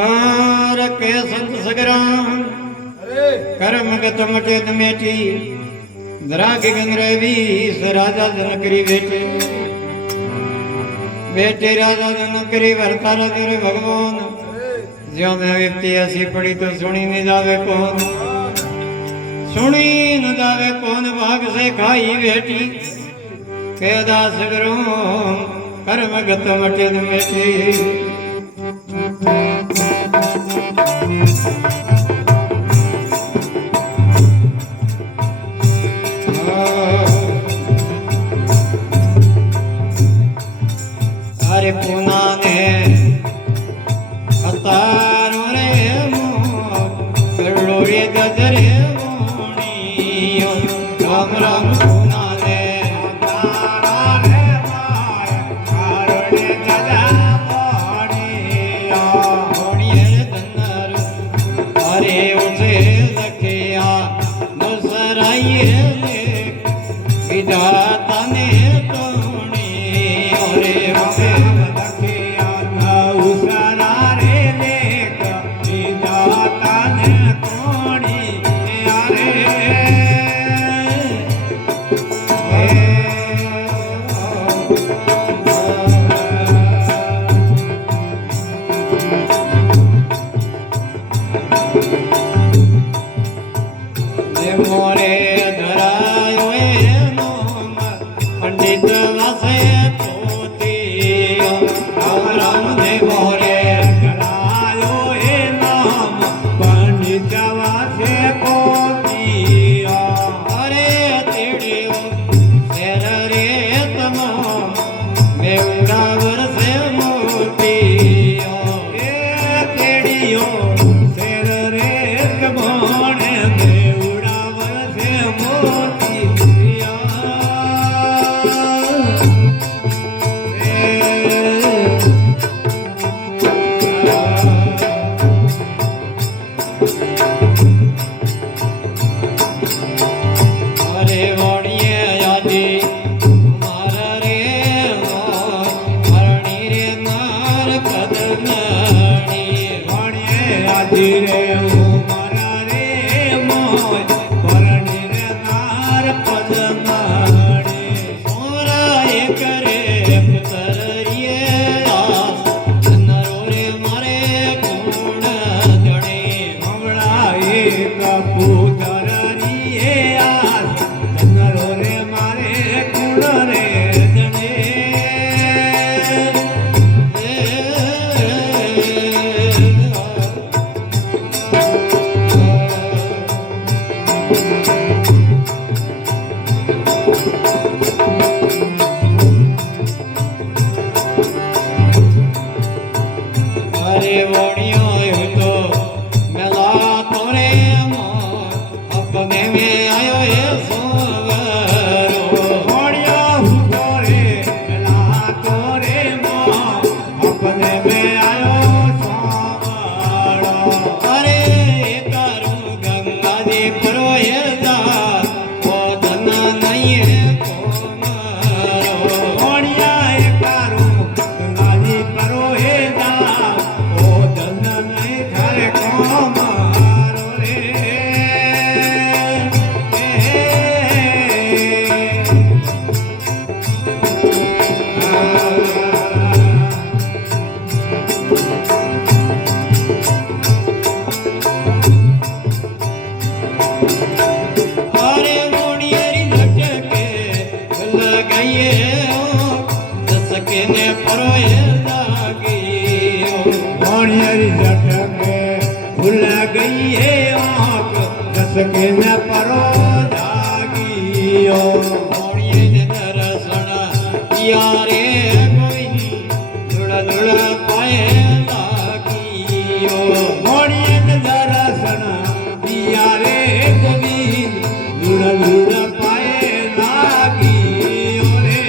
आर के संत सगराम कर्म गत मटे मेटी द्रागी गंद्रेवी राजा जनकरी बेटे बेटे राजा जनकरी वर्तारा तेरे भगवान ज्यो में व्यक्ति ऐसी पड़ी तो सुनी नहीं जावे कौन सुनी न जावे कौन भाग से खाई बेटी के दास करो कर्म गत मटे मेटी अरे पुना ने अतारो रे मो रे गजरे मोनी राम राम पुना ने अतारा रे माय कारणे गजा मोनी रे धनर अरे उठे सखिया नसराई ले विधाता ने मोरे धरायो पंडित वासे पोती राम राम दे मोरे धरायो नाम पंडित वासे पोती अरे तेड़ियो शेर रे तमो मेवड़ा वर्षे मोती तेड़ियो शेर रे कमोने सके न परो जागियो मोड़िए दर्शन यारे कोई लुड़ा लुड़ा पाए लागियो मोड़िए दर्शन यारे कोई लुड़ा लुड़ा पाए लागियो रे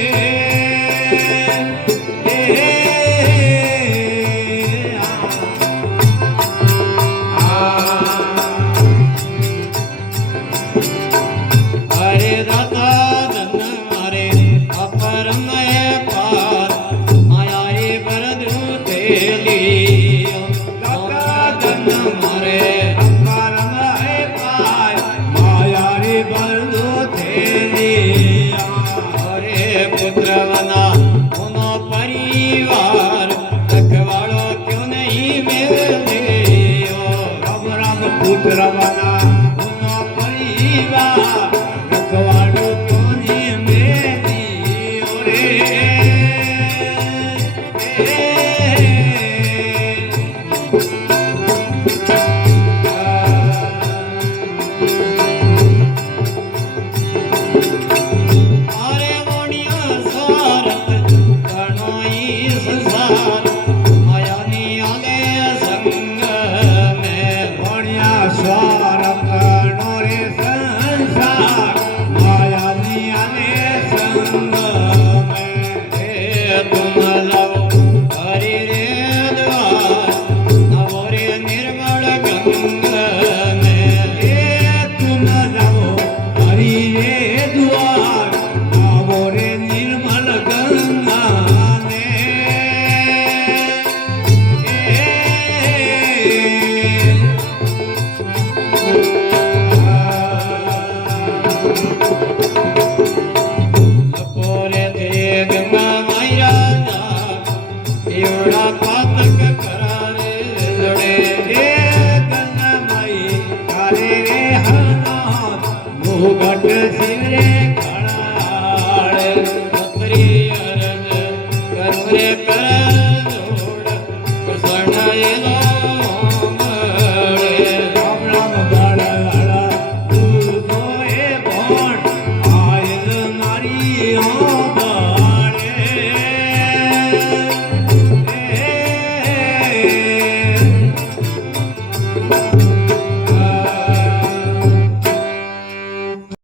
दाता धन मारे अपर में पार माया પુત્રવના ઉનો પરિવાર રખવાળો ક્યો નહીં મેલ્યો રામ રામ પુત્ર બના ઉનો પરિવાર રખવાડો ક્યો ને મેલી ઓરે અરે મોણિયા સ્વાર્થ ઘણો ઈ સંસાર માયાની આલે સંગ મેં ભણ્યા સ્વાર્થ નો રે સંસાર માયાની આને સંગ હે તુમ લાવો હરિ રે દ્વાર નવો રે નિર્મળ ગંગ મેં એ તુમ જાઓ હરી રે દ્વાર આવો રે નિર્મલ ગંગાને લપોરે તે ગંગા માયરા એવડા પાતક કરારે લડે એ ગંગામાઈ કારે રે હનાથ મુગટ શિવરે ખણાળે પત્રી અરજ કરું રે કર